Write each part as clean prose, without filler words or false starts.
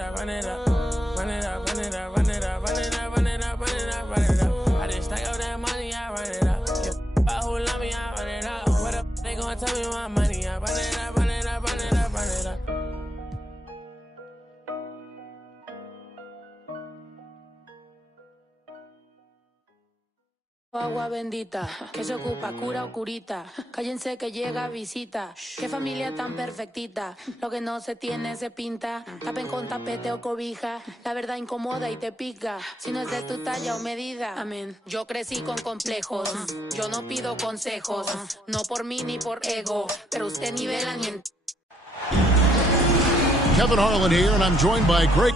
up, run it up. Run it up, run it up, run it up, run it up, run it up, run it up, run it up. I just stack up that money, I run it up. Give a who love me, I run it up. What up, they gon' tell me my money, I run it up, run it up, run it up, run it up. Agua bendita, que se ocupa, cura o curita. Cállense que llega visita. Qué familia tan perfectita. Lo que no se tiene se pinta. Tapen con tapete o cobija. La verdad incomoda y te pica. Si no es de tu talla o medida. Amén. Yo crecí con complejos. Yo no pido consejos. No por mí ni por ego. Pero usted nivela ni en... Kevin Harlan here, and I'm joined by Greg.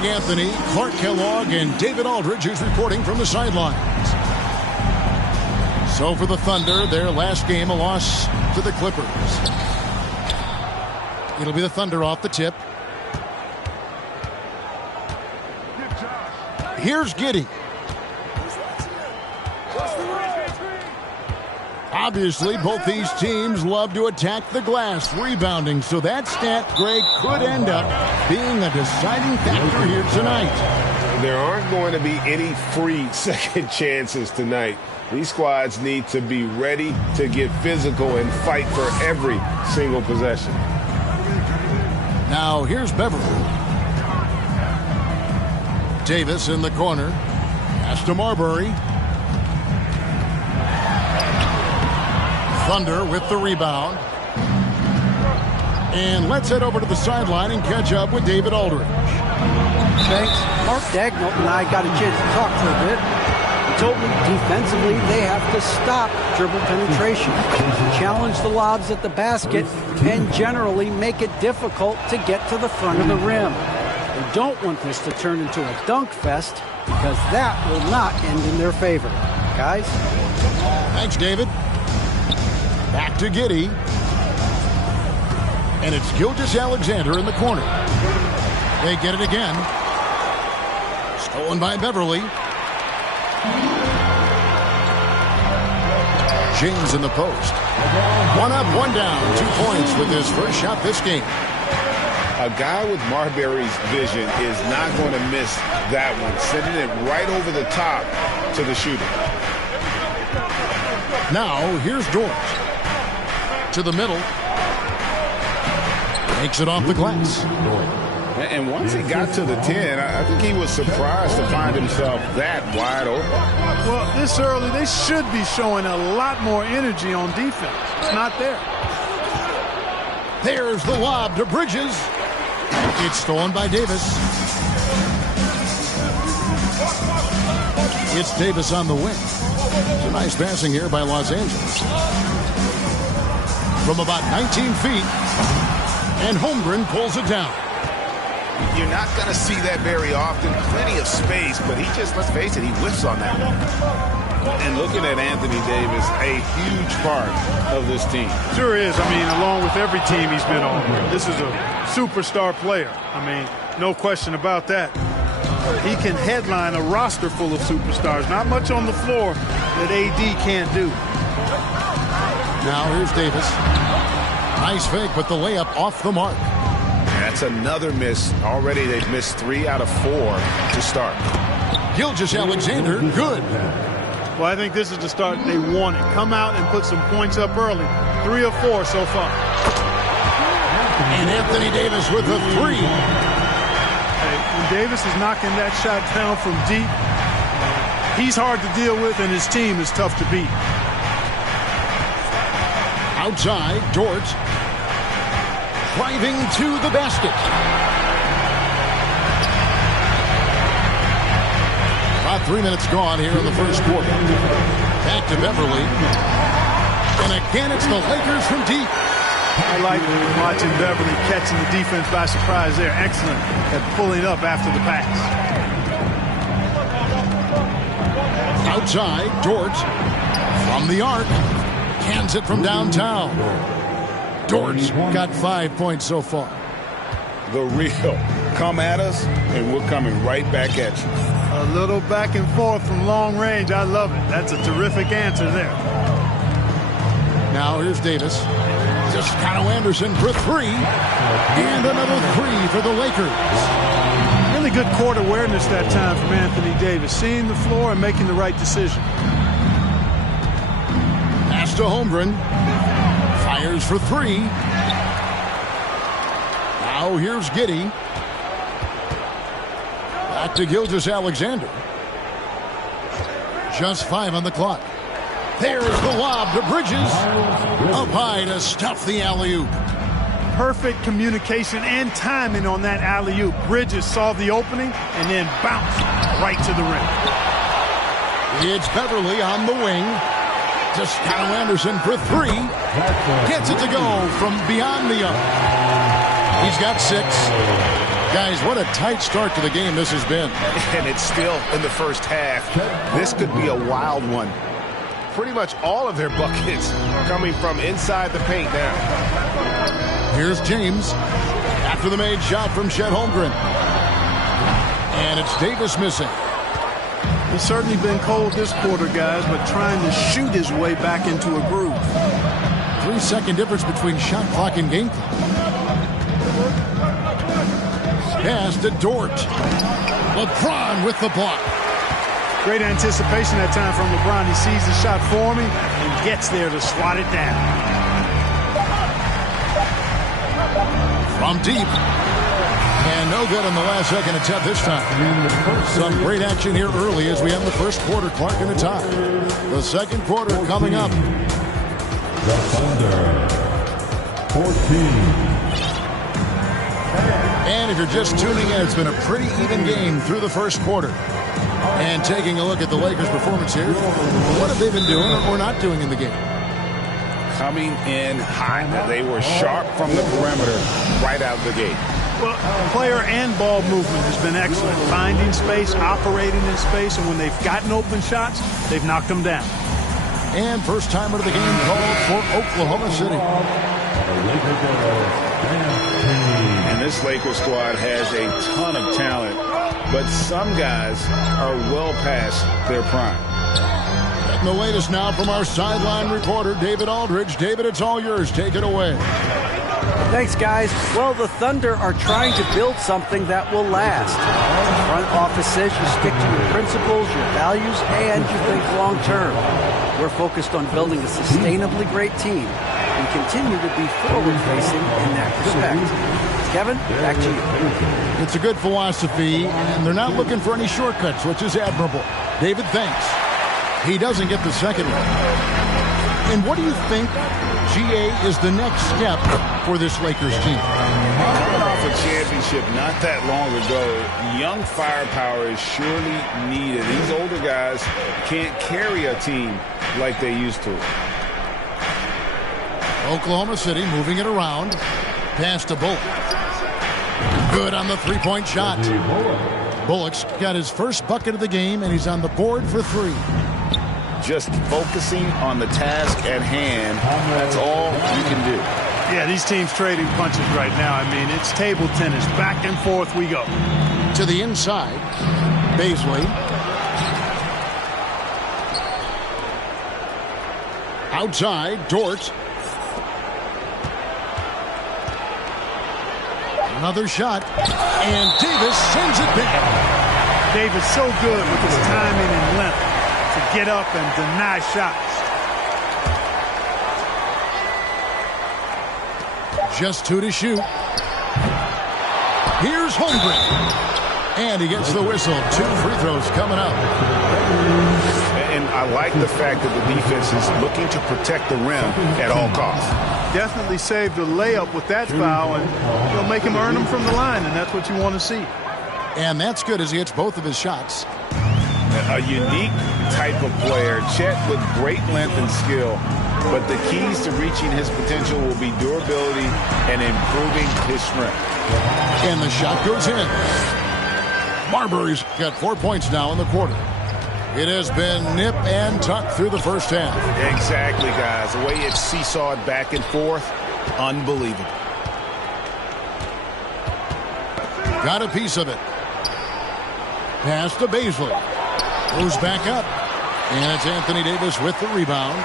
Anthony, Clark Kellogg, and David Aldridge, who's reporting from the sidelines. So for the Thunder, their last game, a loss to the Clippers. It'll be the Thunder off the tip. Here's Giddey. Obviously, both these teams love to attack the glass, rebounding, so that stat, Greg, could end up being a deciding factor here tonight. There aren't going to be any free second chances tonight. These squads need to be ready to get physical and fight for every single possession. Now, here's Beverly. Davis in the corner. Pass to Marbury. Thunder with the rebound. And let's head over to the sideline and catch up with David Aldridge. Thanks. Mark Dagnall and I got a chance to talk for a bit. He told me defensively they have to stop dribble penetration, challenge the lobs at the basket, and generally make it difficult to get to the front of the rim. They don't want this to turn into a dunk fest because that will not end in their favor. Guys? Thanks, David. Back to Giddey. And it's Gilgeous-Alexander in the corner. They get it again. Stolen by Beverly. James in the post. One up, one down. 2 points with his first shot this game. A guy with Marbury's vision is not going to miss that one. Sending it right over the top to the shooter. Now, here's Dort. To the middle. Makes it off the glass. And once he got to the 10, I think he was surprised to find himself that wide open. Well, this early, they should be showing a lot more energy on defense. It's not there. There's the lob to Bridges. It's stolen by Davis. It's Davis on the wing. It's a nice passing here by Los Angeles. From about 19 feet, and Holmgren pulls it down. You're not going to see that very often. Plenty of space, but he just, let's face it, he whiffs on that one. And looking at Anthony Davis, a huge part of this team. Sure is. I mean, along with every team he's been on. This is a superstar player. I mean, no question about that. He can headline a roster full of superstars. Not much on the floor that AD can't do. Now here's Davis. Nice fake, but the layup off the mark. That's another miss. Already they've missed 3 out of 4 to start. Gilgeous-Alexander, good. Well, I think this is the start they wanted. Come out and put some points up early. 3 of 4 so far. And Anthony Davis with the 3. Hey, when Davis is knocking that shot down from deep, he's hard to deal with, and his team is tough to beat. Outside, Dort. Driving to the basket. About 3 minutes gone here in the first quarter. Back to Beverly. And again, it's the Lakers from deep. I like watching Beverly catching the defense by surprise there. Excellent at pulling up after the pass. Outside, Dort from the arc. Cans it from downtown. Dort's got 5 points so far. The real. Come at us, and we're coming right back at you. A little back and forth from long range. I love it. That's a terrific answer there. Now here's Davis. Toscano Anderson for three. And another three for the Lakers. Really good court awareness that time from Anthony Davis. Seeing the floor and making the right decision. Pass to Holmgren. Fires for three. Now here's Giddey. Back to Gilgeous-Alexander. Just 5 on the clock. There's the lob to Bridges. Up high to stuff the alley-oop. Perfect communication and timing on that alley-oop. Bridges saw the opening and then bounced right to the rim. It's Beverly on the wing. Toscano Anderson for three. Gets it to go from beyond the arc. He's got 6. Guys, what a tight start to the game this has been. And it's still in the first half. This could be a wild one. Pretty much all of their buckets coming from inside the paint now. Here's James after the made shot from Chet Holmgren. And it's Davis missing. He's certainly been cold this quarter, guys, but trying to shoot his way back into a groove. 3-second difference between shot clock and game clock. Pass to Dort. LeBron with the block. Great anticipation that time from LeBron. He sees the shot forming and gets there to swat it down. From deep. And no good on the last second attempt this time. Some great action here early as we end the first quarter. Clark in a tie. The second quarter coming up. The Thunder 14. And if you're just tuning in, it's been a pretty even game through the first quarter. And taking a look at the Lakers' performance here, what have they been doing or not doing in the game? Coming in hot. They were sharp from the perimeter right out the gate. Well, player and ball movement has been excellent. Finding space, operating in space, and when they've gotten open shots, they've knocked them down. And first timer of the game called for Oklahoma City. And this Lakers squad has a ton of talent, but some guys are well past their prime. Getting the latest now from our sideline reporter, David Aldridge. David, it's all yours. Take it away. Thanks, guys. Well, the Thunder are trying to build something that will last. The front office says you stick to your principles, your values, and you think long term. We're focused on building a sustainably great team and continue to be forward-facing in that respect. Kevin, back to you. It's a good philosophy, and they're not looking for any shortcuts, which is admirable. David thinks he doesn't get the second one. And what do you think, GA, is the next step for this Lakers team? Coming off a championship not that long ago, young firepower is surely needed. These older guys can't carry a team like they used to. Oklahoma City moving it around. Pass to Bullock. Good on the three-point shot. Bullock's got his first bucket of the game, and he's on the board for 3. Just focusing on the task at hand, that's all you can do. Yeah, these teams trading punches right now. I mean, it's table tennis. Back and forth we go. To the inside. Baisley. Outside, Dort. Another shot. And Davis sends it back. Davis so good with his timing and length to get up and deny shots. Just 2 to shoot. Here's Holmgren. And he gets the whistle. 2 free throws coming up. And I like the fact that the defense is looking to protect the rim at all costs. Definitely saved a layup with that foul, and he'll make him earn them from the line, and that's what you want to see. And that's good as he hits both of his shots. A unique type of player. Chet with great length and skill. but the keys to reaching his potential will be durability and improving his strength. And the shot goes in. Marbury's got 4 points now in the quarter. It has been nip and tuck through the first half. Exactly, guys. The way it's seesawed back and forth, unbelievable. Got a piece of it. Pass to Baisley. Goes back up. And it's Anthony Davis with the rebound.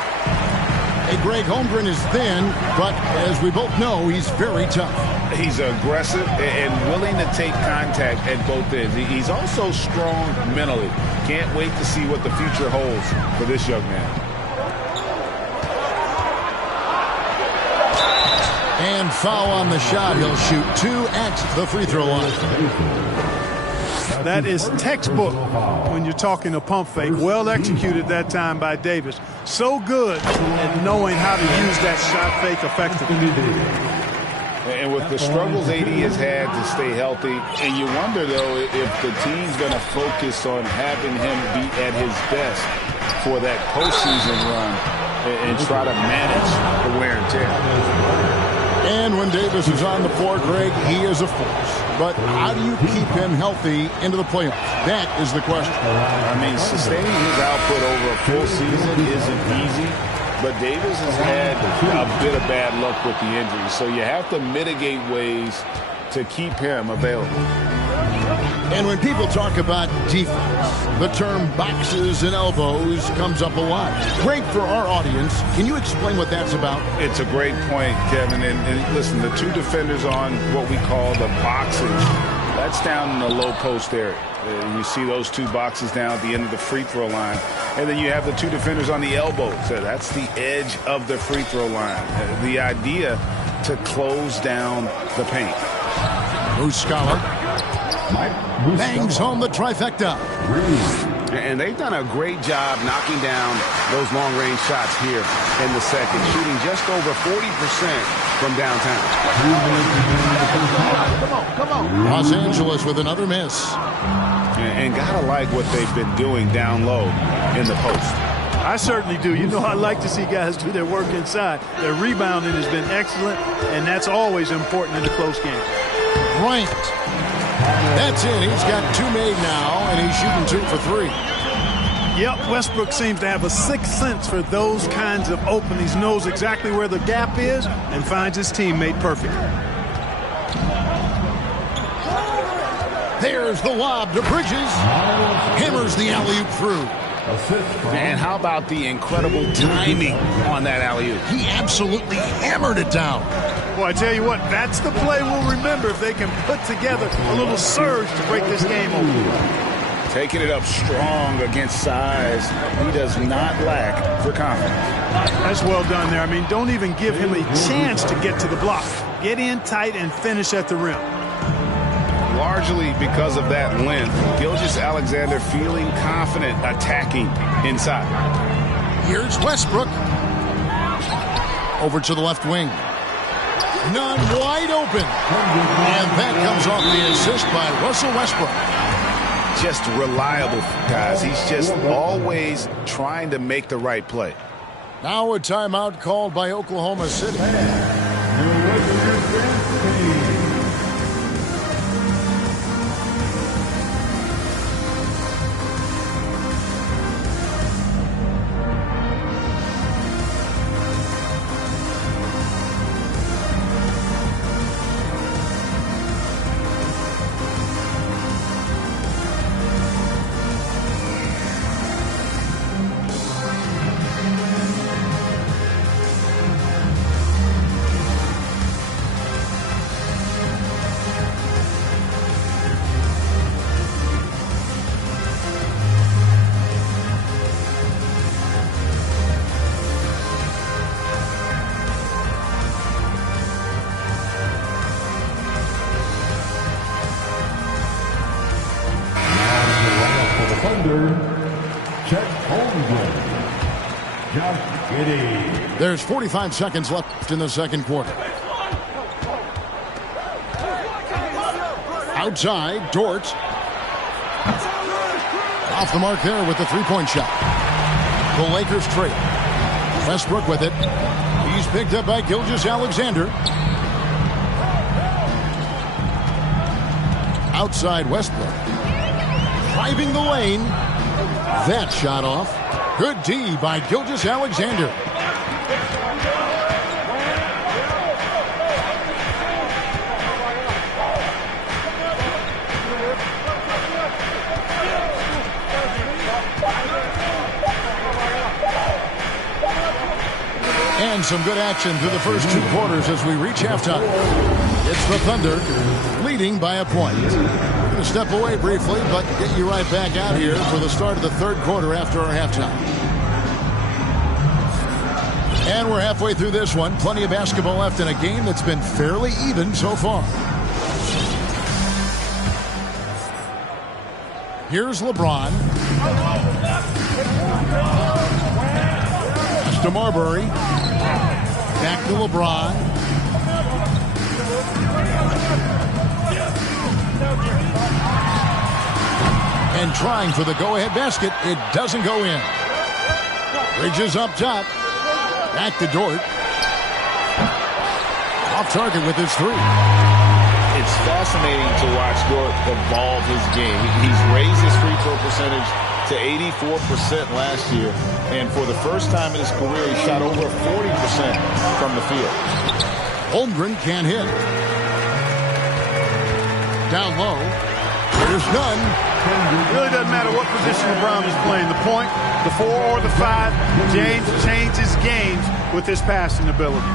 Hey, Greg, Holmgren is thin, but as we both know, he's very tough. He's aggressive and willing to take contact at both ends. He's also strong mentally. Can't wait to see what the future holds for this young man. And foul on the shot. He'll shoot 2 at the free throw line. That is textbook when you're talking a pump fake. Well executed that time by Davis. So good at knowing how to use that shot fake effectively. And with the struggles AD has had to stay healthy, and you wonder, though, if the team's going to focus on having him be at his best for that postseason run and try to manage the wear and tear. And when Davis is on the floor, Greg, he is a force. But how do you keep him healthy into the playoffs? That is the question. I mean, sustaining his output over a full season isn't easy, but Davis has had a bit of bad luck with the injury, so you have to mitigate ways to keep him available. And when people talk about defense, the term boxes and elbows comes up a lot. Great for our audience. Can you explain what that's about? It's a great point, Kevin. And listen, the 2 defenders on what we call the boxes, that's down in the low post area. You see those 2 boxes down at the end of the free throw line. And then you have the 2 defenders on the elbows. So that's the edge of the free throw line. The idea to close down the paint. Muscala bangs home the trifecta. And they've done a great job knocking down those long-range shots here in the second, shooting just over 40% from downtown. Come on. Los Angeles with another miss. And gotta like what they've been doing down low in the post. I certainly do. You know, I like to see guys do their work inside. Their rebounding has been excellent, and that's always important in a close game. Bryant. That's it. He's got 2 made now, and he's shooting 2 for 3. Yep, Westbrook seems to have a sixth sense for those kinds of openings, knows exactly where the gap is, and finds his teammate perfect. There's the lob to Bridges. Hammers the alley-oop through. And how about the incredible timing on that alley-oop? He absolutely hammered it down. Boy, I tell you what, that's the play we'll remember if they can put together a little surge to break this game open. Taking it up strong against size. He does not lack for confidence. That's well done there. I mean, don't even give him a chance to get to the block. Get in tight and finish at the rim. Largely because of that length, Gilgeous-Alexander feeling confident attacking inside. Here's Westbrook. Over to the left wing. None wide open. And that comes off the assist by Russell Westbrook. Just reliable, guys. He's just always trying to make the right play. Now a timeout called by Oklahoma City. There's 45 seconds left in the second quarter. Outside, Dort. Off the mark there with the three-point shot. The Lakers trail. Westbrook with it. He's picked up by Gilgeous-Alexander. Outside Westbrook. Driving the lane. That shot off. Good D by Gilgeous-Alexander. And some good action through the first 2 quarters as we reach halftime. It's the Thunder leading by a point. We're going to step away briefly, but get you right back out here for the start of the 3rd quarter after our halftime. And we're halfway through this one. Plenty of basketball left in a game that's been fairly even so far. Here's LeBron. Pass to Marbury. Back to LeBron. And trying for the go-ahead basket. It doesn't go in. Bridges up top. Back to Dort. Off target with his 3. It's fascinating to watch Dort evolve his game. He's raised his free throw percentage to 84% last year. And for the first time in his career, he shot over 40% from the field. Holmgren can't hit. Down low. There's none. It really doesn't matter what position LeBron is playing, the point, the 4, or the 5. James changes games with his passing ability.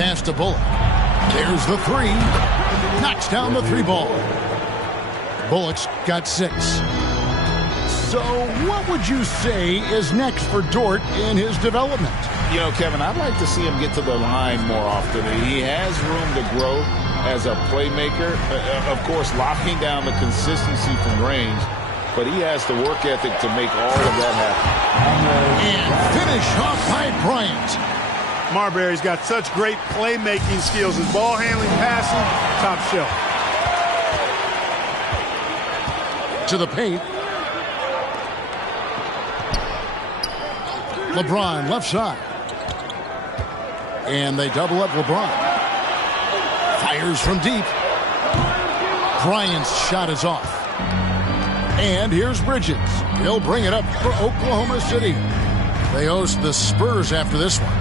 Pass to Bullock. There's the 3. Knocks down the 3 ball. Bullock's got 6. So what would you say is next for Dort in his development? You know, Kevin, I'd like to see him get to the line more often. He has room to grow as a playmaker. Of course, locking down the consistency from range, but he has the work ethic to make all of that happen. And finish off by Bryant. Marbury's got such great playmaking skills. His ball handling, passing, top shelf. To the paint. LeBron left side. And they double up LeBron. Fires from deep. Bryant's shot is off. And here's Bridges. He'll bring it up for Oklahoma City. They host the Spurs after this one.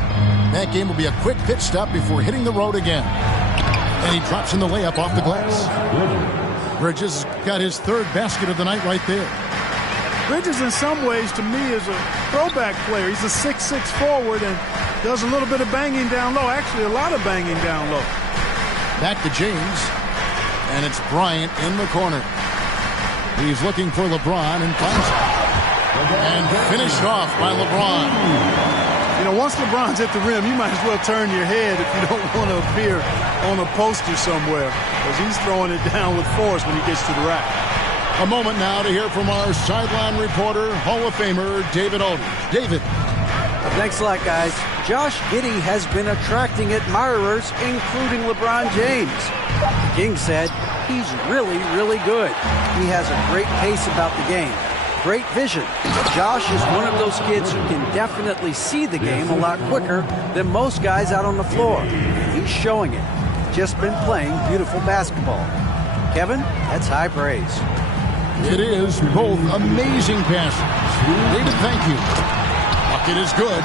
That game will be a quick pit stop before hitting the road again. And he drops in the layup off the glass. Bridges got his 3rd basket of the night right there. Bridges, in some ways, to me, is a throwback player. He's a 6'6" forward and does a little bit of banging down low. Actually, a lot of banging down low. Back to James. And it's Bryant in the corner. He's looking for LeBron and finds him. And finished off by LeBron. You know, once LeBron's at the rim, you might as well turn your head if you don't want to appear on a poster somewhere, because he's throwing it down with force when he gets to the rack. A moment now to hear from our sideline reporter, Hall of Famer David Aldridge. David. Thanks a lot, guys. Josh Giddey has been attracting admirers, including LeBron James. The King said he's really, really good. He has a great pace about the game. Great vision. Josh is one of those kids who can definitely see the game a lot quicker than most guys out on the floor. He's showing it. Just been playing beautiful basketball. Kevin, that's high praise. It is both amazing passes. David, thank you. Bucket is good.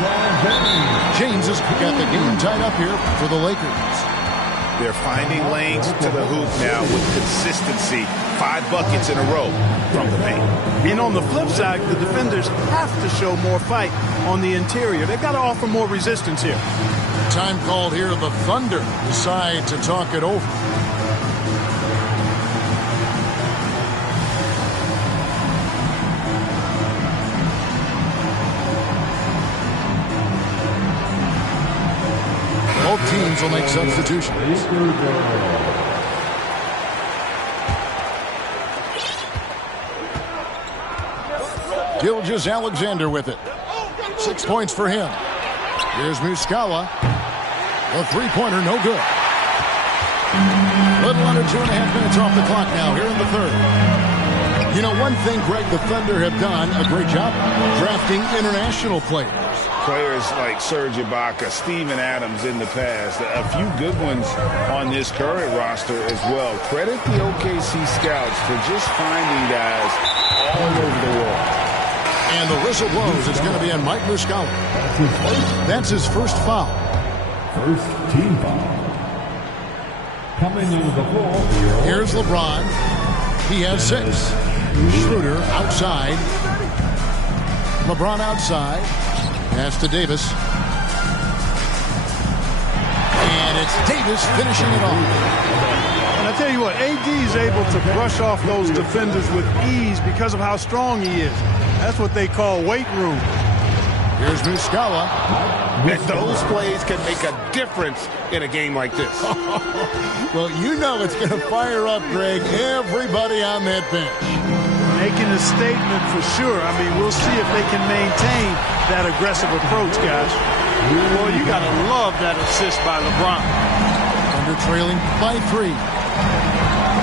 James has got the game tied up here for the Lakers. They're finding lanes to the hoop now with consistency. 5 buckets in a row from the paint. And on the flip side, the defenders have to show more fight on the interior. They've got to offer more resistance here. Time called here. The Thunder decide to talk it over. Both teams will make substitutions. Gilgeous-Alexander with it. 6 points for him. Here's Muscala. The 3-pointer, no good. Little under 2.5 minutes off the clock now here in the 3rd. You know, one thing, Greg, the Thunder have done a great job drafting international players. players like Serge Ibaka, Steven Adams in the past, a few good ones on this current roster as well. Credit the OKC scouts for just finding guys all over the world. And the whistle blows. It's going to be on Mike Muscala. That's his first foul. First team foul. Coming into the floor. Here's LeBron. He has 6. Schroeder outside. LeBron outside. Pass to Davis. And it's Davis finishing it off. And I tell you what, AD is able to brush off those defenders with ease because of how strong he is. That's what they call weight room. Here's Muscala. And those plays can make a difference in a game like this. Well, you know it's going to fire up, Greg, everybody on that bench. Making a statement for sure. I mean, we'll see if they can maintain that aggressive approach, guys. Well, you got to love that assist by LeBron. Under trailing by 3.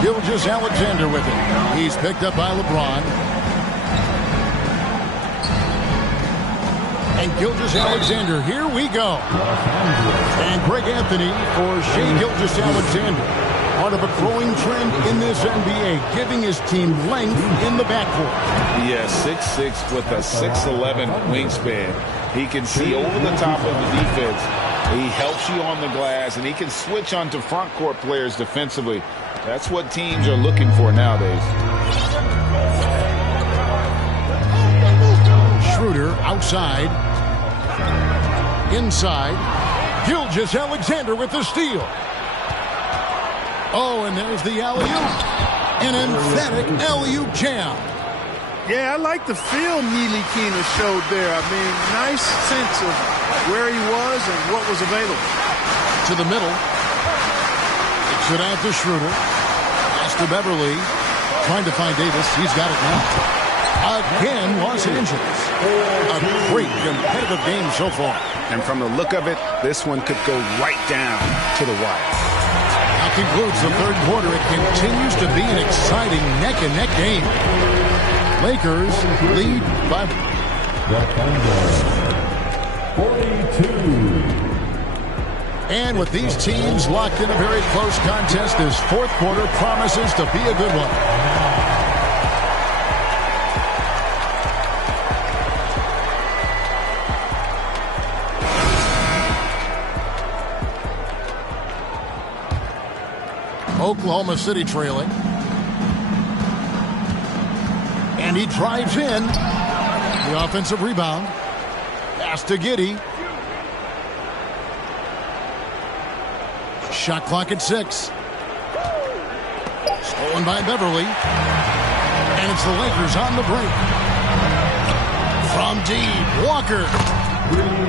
Gilgeous-Alexander with it. He's picked up by LeBron. And Gilgeous-Alexander, here we go. And Greg Anthony for Shai Gilgeous-Alexander. Part of a growing trend in this NBA, giving his team length in the backcourt. Yeah, 6'6" with a 6'11" wingspan. He can see over the top of the defense. He helps you on the glass, and he can switch onto front court players defensively. That's what teams are looking for nowadays. Schroeder outside. Inside. Gilgeous-Alexander with the steal. Oh, and there's the alley-oop. An emphatic alley-oop jam. Yeah, I like the feel Ntilikina showed there. I mean, nice sense of where he was and what was available. To the middle. Kicks it out to Schroeder. Pass to Beverly. Trying to find Davis. He's got it now. Again, Los Angeles. A great competitive game so far. And from the look of it, this one could go right down to the wire. That concludes the third quarter. It continues to be an exciting neck-and-neck game. Lakers lead by 42. And with these teams locked in a very close contest, this fourth quarter promises to be a good one. Oklahoma City trailing. And he drives in. The offensive rebound. Pass to Giddey. Shot clock at 6. Stolen by Beverly. And it's the Lakers on the break. From deep, Walker.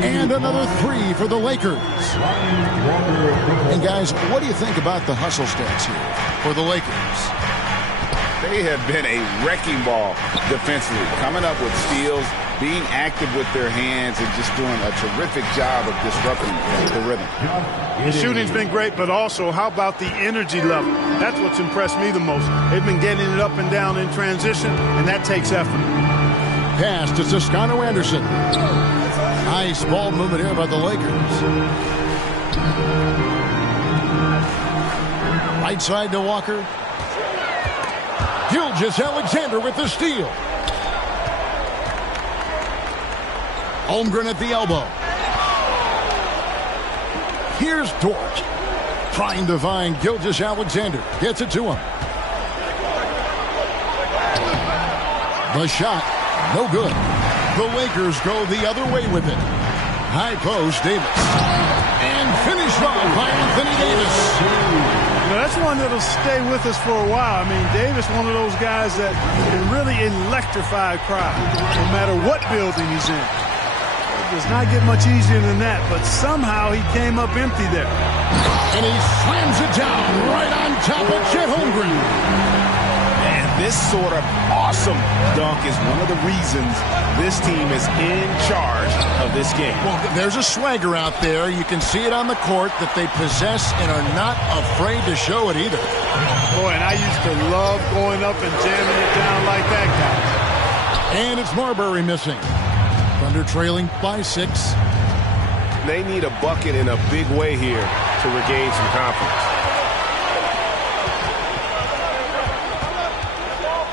And another 3 for the Lakers. And guys, what do you think about the hustle stats here for the Lakers? They have been a wrecking ball defensively, coming up with steals, being active with their hands, and just doing a terrific job of disrupting the rhythm. The shooting's been great, but also how about the energy level? That's what's impressed me the most. They've been getting it up and down in transition, and that takes effort. Pass to Toscano Anderson. Nice ball movement here by the Lakers. Right side to Walker. Gilgeous-Alexander with the steal. Holmgren at the elbow. Here's Dort. Trying to find Gilgeous-Alexander. Gets it to him. The shot, no good. The Lakers go the other way with it. High post, Davis. And finished off by Anthony Davis. Now, that's one that'll stay with us for a while. I mean, Davis, one of those guys that can really electrify a crowd, no matter what building he's in. It does not get much easier than that, but somehow he came up empty there. And he slams it down right on top of Chet Holmgren. And this sort of awesome dunk is one of the reasons this team is in charge of this game. Well, there's a swagger out there. You can see it on the court that they possess and are not afraid to show it either. Boy, and I used to love going up and jamming it down like that, guys. And it's Marbury missing. Thunder trailing by 6. They need a bucket in a big way here to regain some confidence.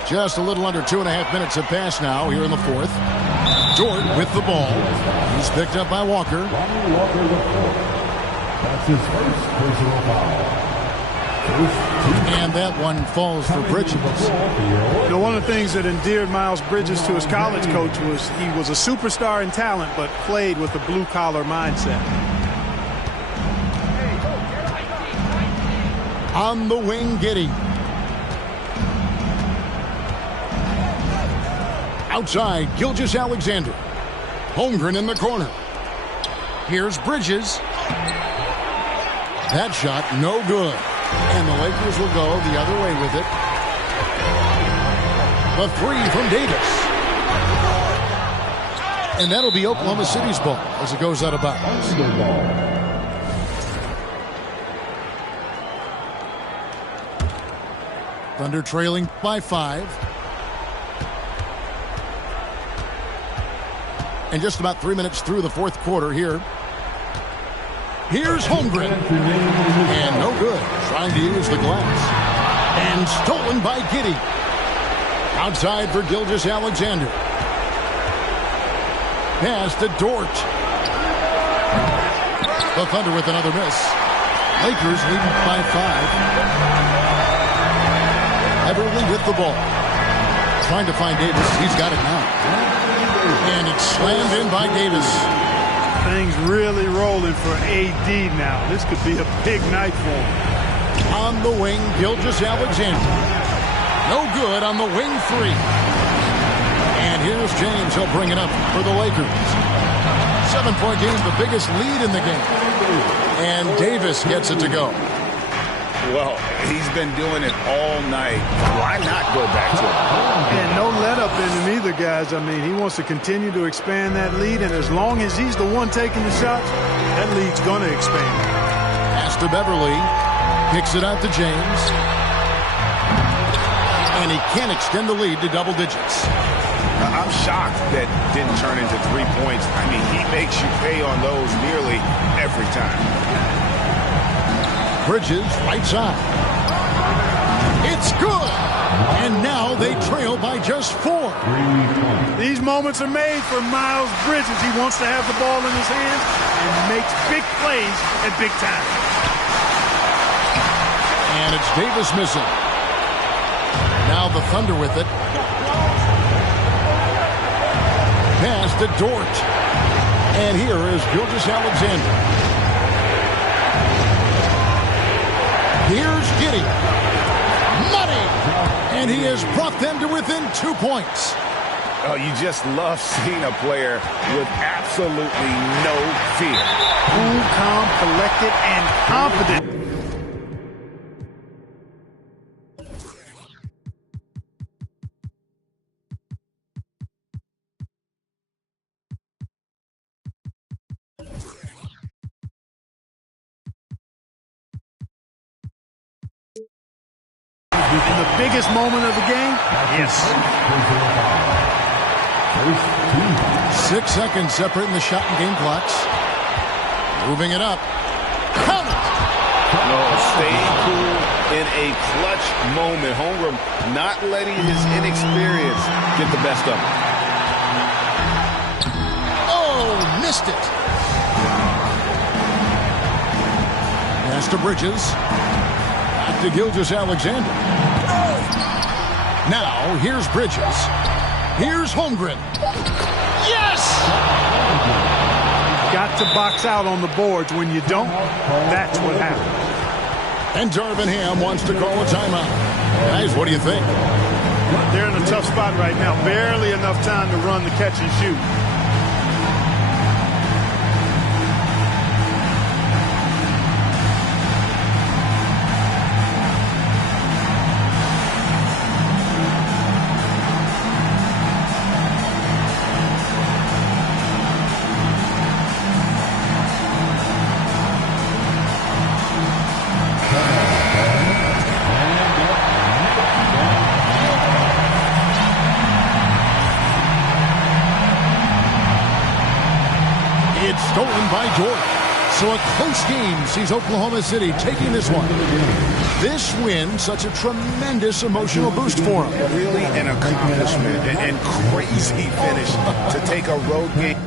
Just a little under 2.5 minutes have passed now here in the fourth. Dort with the ball. He's picked up by Walker. That's his first personal foul. And that one falls for Bridges. You know, one of the things that endeared Miles Bridges to his college coach was he was a superstar in talent, but played with a blue-collar mindset. On the wing, Giddey. Outside, Gilgeous-Alexander. Holmgren in the corner. Here's Bridges. That shot, no good. And the Lakers will go the other way with it. The 3 from Davis. And that'll be Oklahoma City's ball as it goes out of bounds. Thunder trailing by 5. And just about 3 minutes through the fourth quarter here. Here's Holmgren. And no good. Trying to use the glass. And stolen by Giddey. Outside for Gilgeous-Alexander. Pass to Dort. The Thunder with another miss. Lakers leading by 5. Everly with the ball. Trying to find Davis. He's got it now. And it's slammed in by Davis. Things really rolling for AD now. This could be a big night for him. On the wing, Gilgeous-Alexander. No good on the wing 3. And here's James. He'll bring it up for the Lakers. 7-point game, the biggest lead in the game. And Davis gets it to go. Well, he's been doing it all night. Why not go back to it? And no let up in him either, guys. I mean, he wants to continue to expand that lead, and as long as he's the one taking the shots, that lead's going to expand. Pass to Beverly. Kicks it out to James. And he can't extend the lead to double digits. I'm shocked that didn't turn into 3 points. I mean, he makes you pay on those nearly every time. Bridges, right side. It's good! And now they trail by just 4. These moments are made for Miles Bridges. He wants to have the ball in his hands and makes big plays at big time. And it's Davis missing. Now the Thunder with it. Pass to Dort. And here is Gilgeous-Alexander. Here's Giddey. Money! And he has brought them to within 2 points. Oh, you just love seeing a player with absolutely no fear. Cool, calm, collected, and confident. In the biggest moment of the game? Yes. 6 seconds separating the shot and game clocks. Moving it up. Count it! No, staying cool in a clutch moment. Holmgren not letting his inexperience get the best of him. Oh, missed it. Pass to Bridges. Back to Gilgeous-Alexander. Now, here's Bridges. Here's Holmgren. Yes! You've got to box out on the boards. When you don't, that's what happens. And Darvin Ham wants to call a timeout. Guys, what do you think? They're in a tough spot right now. Barely enough time to run the catch and shoot. by Jordan. So a close game sees Oklahoma City taking this one. This win, such a tremendous emotional boost for them. Really an accomplishment and crazy finish to take a road game.